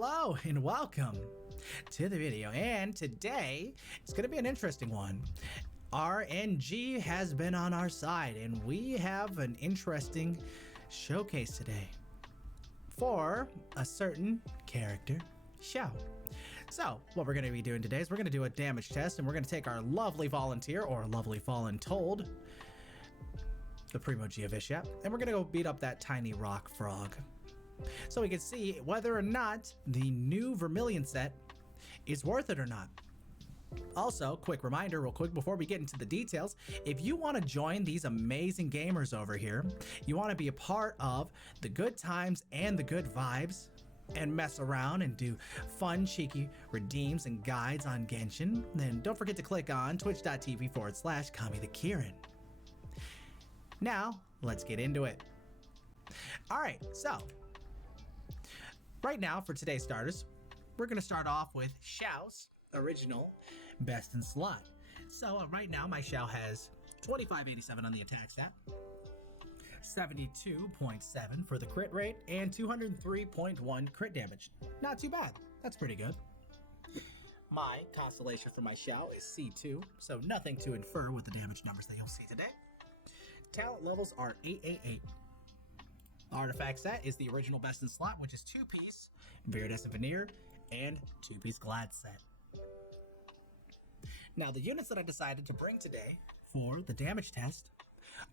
Hello and welcome to the video, and today it's going to be an interesting one. RNG has been on our side and we have an interesting showcase today for a certain character, Xiao. So what we're going to be doing today is we're going to do a damage test, and we're going to take our lovely volunteer, or lovely voluntold, the Primogeovishap, and we're going to go beat up that tiny rock frog so we can see whether or not the new Vermilion set is worth it or not. Also, quick reminder real quick before we get into the details, if you want to join these amazing gamers over here, you want to be a part of the good times and the good vibes, and mess around and do fun, cheeky redeems and guides on Genshin, then don't forget to click on twitch.tv/KamiTheKieran. Now, let's get into it. Alright, so right now for today's starters, we're going to start off with Xiao's original best in slot. So right now my Xiao has 2587 on the attack stat, 72.7 for the crit rate, and 203.1 crit damage. Not too bad. That's pretty good. My constellation for my Xiao is C2, so nothing to infer with the damage numbers that you'll see today. Talent levels are 888. Artifact set is the original best in slot, which is 2-piece Viridescent Veneer and 2-piece Glad set. Now the units that I decided to bring today for the damage test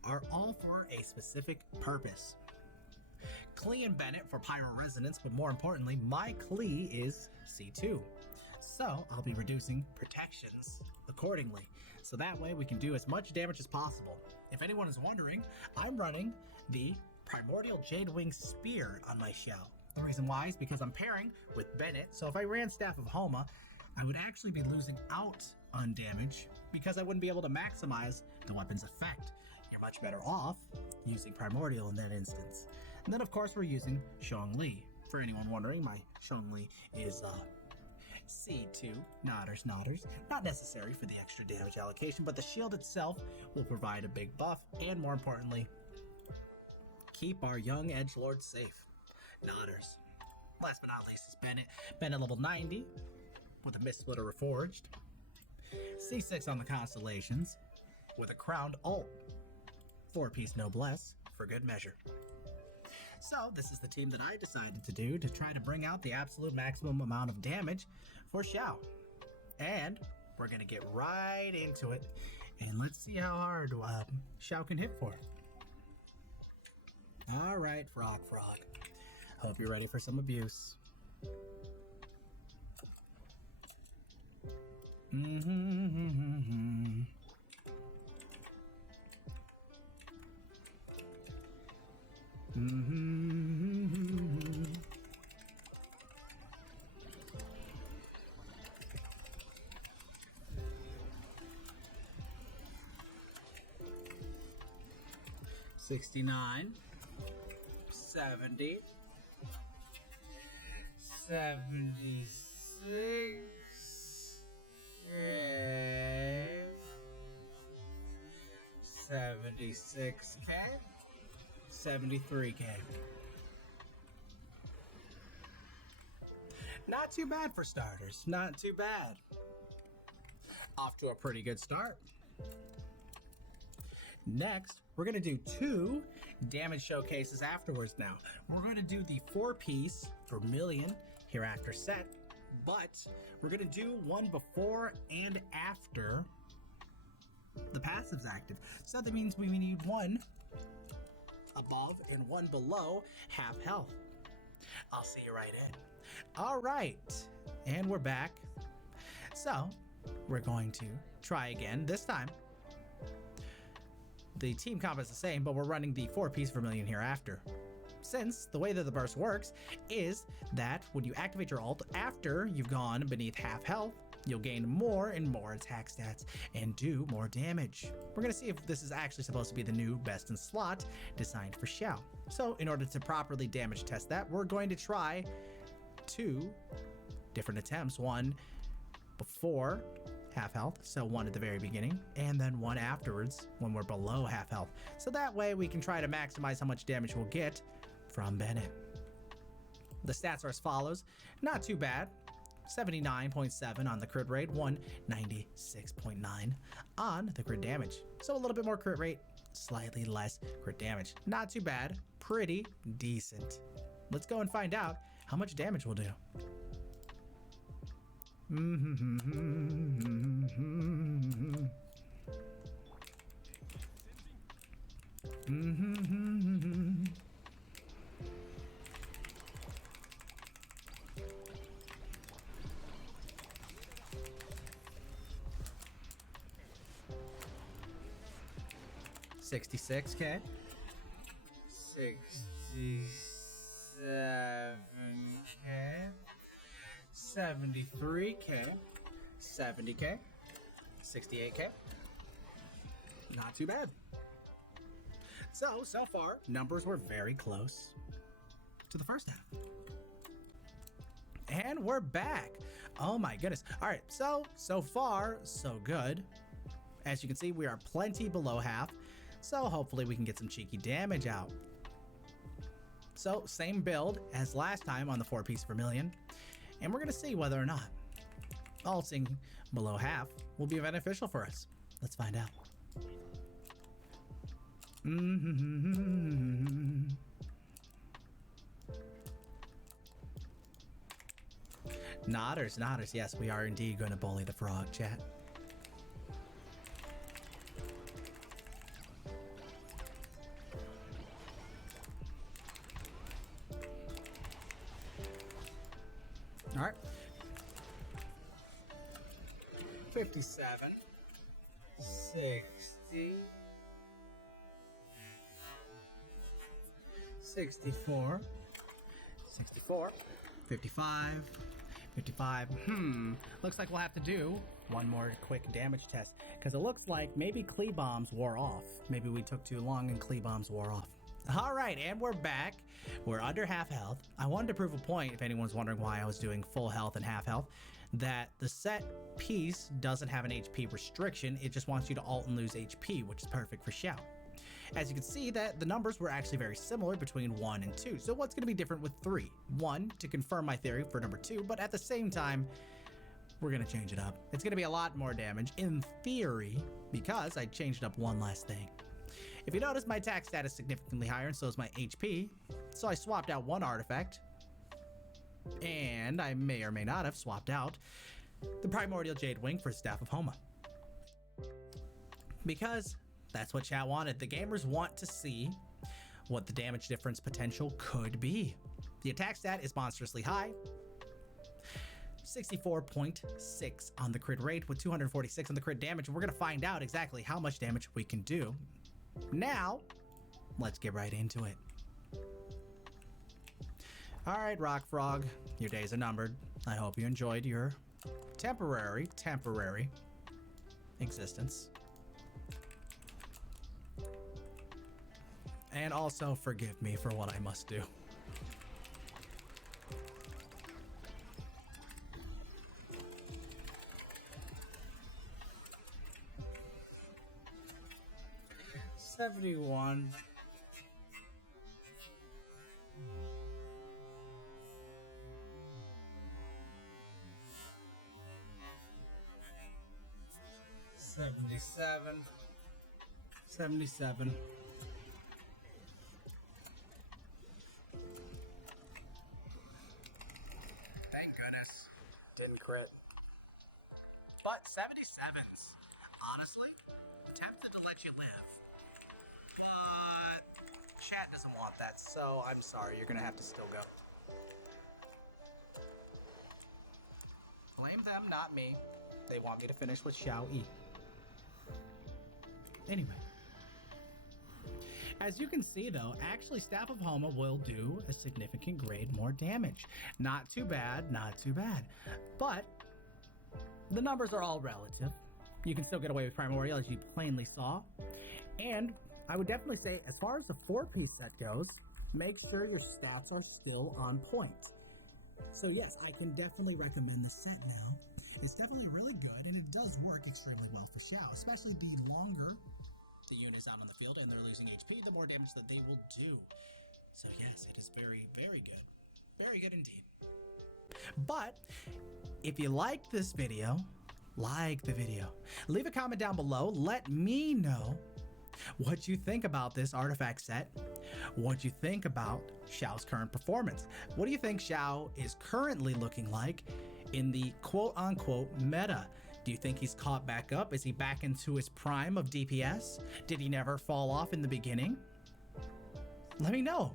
are all for a specific purpose. Klee and Bennett for Pyro Resonance, but more importantly, my Klee is C2. So I'll be reducing protections accordingly, so that way we can do as much damage as possible. If anyone is wondering, I'm running the Primordial Jadewing Spear on my Xiao. The reason why is because I'm pairing with Bennett, so if I ran Staff of Homa, I would actually be losing out on damage because I wouldn't be able to maximize the weapon's effect. You're much better off using Primordial in that instance. And then of course we're using Zhongli. For anyone wondering, my Zhongli is C2, nodders. Not necessary for the extra damage allocation, but the shield itself will provide a big buff, and more importantly, keep our young edgelord safe. Nodders. Last but not least is Bennett. Bennett level 90 with a Mist Splitter Reforged. C6 on the constellations with a crowned ult. 4-piece Noblesse for good measure. So this is the team that I decided to do to try to bring out the absolute maximum amount of damage for Xiao. And we're going to get right into it, and let's see how hard Xiao can hit for it. Alright, Frog. Hope you're ready for some abuse. Mm-hmm. 69, 70, 76, 76k, 73k. Not too bad for starters, not too bad. Off to a pretty good start. Next, we're going to do 2 damage showcases afterwards now. We're going to do the 4-piece Vermilion Hereafter set, but we're going to do one before and after the passive's active. So that means we need one above and one below half health. I'll see you right in. All right, and we're back. So we're going to try again. This time the team comp is the same, but we're running the 4-piece Vermilion Hereafter. Since the way that the burst works is that when you activate your ult after you've gone beneath half health, you'll gain more and more attack stats and do more damage. We're going to see if this is actually supposed to be the new best in slot designed for Xiao. So in order to properly damage test that, we're going to try 2 different attempts. One before half health, so one at the very beginning, and then one afterwards when we're below half health. So that way we can try to maximize how much damage we'll get from Bennett. The stats are as follows. Not too bad. 79.7 on the crit rate, 196.9 on the crit damage. So a little bit more crit rate, slightly less crit damage. Not too bad, pretty decent. Let's go and find out how much damage we'll do. $66K. 67K. 73K. 70K. 68K. Not too bad. So far, numbers were very close to the first half. And we're back. Oh my goodness. All right, so far, so good. As you can see, we are plenty below half. So hopefully we can get some cheeky damage out. So same build as last time on the 4-piece Vermilion. And we're going to see whether or not ulting below half will be beneficial for us. Let's find out. Nodders. Yes, we are indeed going to bully the frog, chat. All right. 57. 60. 64. 64. 55. 55. Looks like we'll have to do one more quick damage test, because it looks like maybe Klee bombs wore off. Maybe we took too long and Klee bombs wore off. All right, and we're back. We're under half health. I wanted to prove a point, if anyone's wondering why I was doing full health and half health, that the set piece doesn't have an HP restriction. It just wants you to alt and lose HP, which is perfect for Xiao. As you can see, that the numbers were actually very similar between 1 and 2. So what's going to be different with 3? 1, to confirm my theory for number 2, but at the same time, we're going to change it up. It's going to be a lot more damage in theory, because I changed up one last thing. If you notice, my attack stat is significantly higher, and so is my HP. So I swapped out one artifact, and I may or may not have swapped out the Primordial Jade Wing for Staff of Homa. Because that's what chat wanted. The gamers want to see what the damage difference potential could be. The attack stat is monstrously high. 64.6 on the crit rate with 246 on the crit damage. We're going to find out exactly how much damage we can do. Now, let's get right into it. All right, Rock Frog, your days are numbered. I hope you enjoyed your temporary existence. And also forgive me for what I must do. $71. $77. Thank goodness. Didn't crit. But 77s. Honestly, tempted to let you live. But chat doesn't want that, so I'm sorry. You're gonna have to still go. Blame them, not me. They want me to finish with Xiao E. Anyway. As you can see, though, actually Staff of Homa will do a significant grade more damage. Not too bad, not too bad. But the numbers are all relative. You can still get away with Primordial, as you plainly saw. And I would definitely say, as far as the 4-piece set goes, make sure your stats are still on point. So yes, I can definitely recommend the set now. It's definitely really good, and it does work extremely well for Xiao, especially the longer the unit is out on the field and they're losing HP, the more damage that they will do. So yes, it is very, very good. Very good indeed. But if you liked this video, like the video, leave a comment down below. Let me know what you think about this artifact set, what you think about Xiao's current performance. What do you think Xiao is currently looking like in the quote-unquote meta? Do you think he's caught back up? Is he back into his prime of DPS? Did he never fall off in the beginning? Let me know.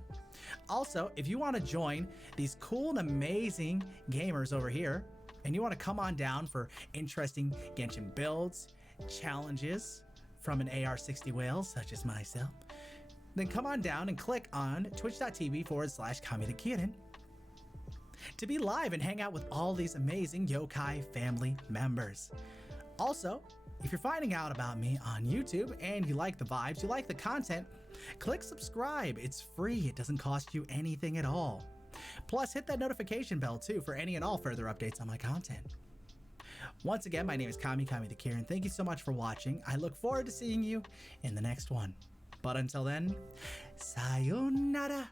Also, if you want to join these cool and amazing gamers over here, and you want to come on down for interesting Genshin builds, challenges from an AR60 whale such as myself, then come on down and click on twitch.tv/KamiTheKitten to be live and hang out with all these amazing yokai family members. Also, if you're finding out about me on YouTube and you like the vibes, you like the content, click subscribe. It's free. It doesn't cost you anything at all. Plus, hit that notification bell too for any and all further updates on my content. Once again, my name is KamiTheKitten. Thank you so much for watching. I look forward to seeing you in the next one. But until then, sayonara.